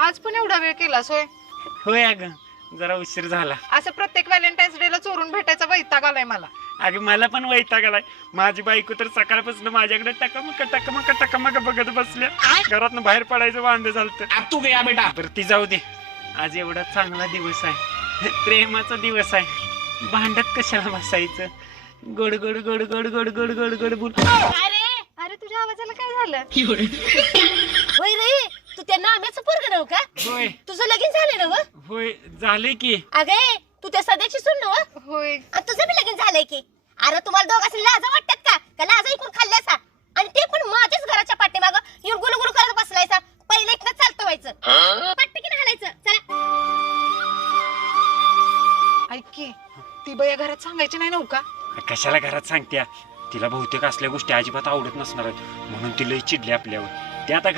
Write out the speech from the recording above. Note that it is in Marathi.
आज पण एवढा वेळ केलास होय? होय अगं, जरा उशीर झाला. असं प्रत्येक व्हॅलेंटाईन्स डे ला चोरून भेटायचा वैताग आलाय मला. अगं मला पण वैताग आलाय. माझी बायको तर सकाळपासून माझ्याकडे टकमक बघत बसल्या. घरातनं बाहेर पडायचं वांदे झालत. तू गया बेटा. बरं ती जाऊ दे. आज एवढा चांगला दिवस आहे, प्रेमाचा दिवस आहे. भांडत कशाला बसायचं? गोड गोड गोड गोड गोड गोड गोड गोड बोल. अरे तुझ्या आवाजाला काय झालं? होय रे, तू त्या नाम्याचं पोरग नव का? होय तुझं लगीन झालं नव? होय झाले की. अगे तू त्या सध्याची सून नव? होय. आणि तुझं बी लगीन झालंय की. अरे तुम्हाला दोघांना लाजा वाटतात का? का लाजा इकून खाल्ल्यासा? आणि ते पण माझ्याच घराच्या पाठीमागं येऊन गुलगुल करत बसलायसा. पहिले इथनं चालतं व्हायचं, पटकन हालायचं. चला. ऐक की, ती बया घरात सांगायची नाही नव्हता? कशाला घरात सांगत्या? तिला बहुतेक असल्या गोष्टी अजिबात आवडत नसणार आहेत, म्हणून ती लई चिडली आपल्यावर. ते आता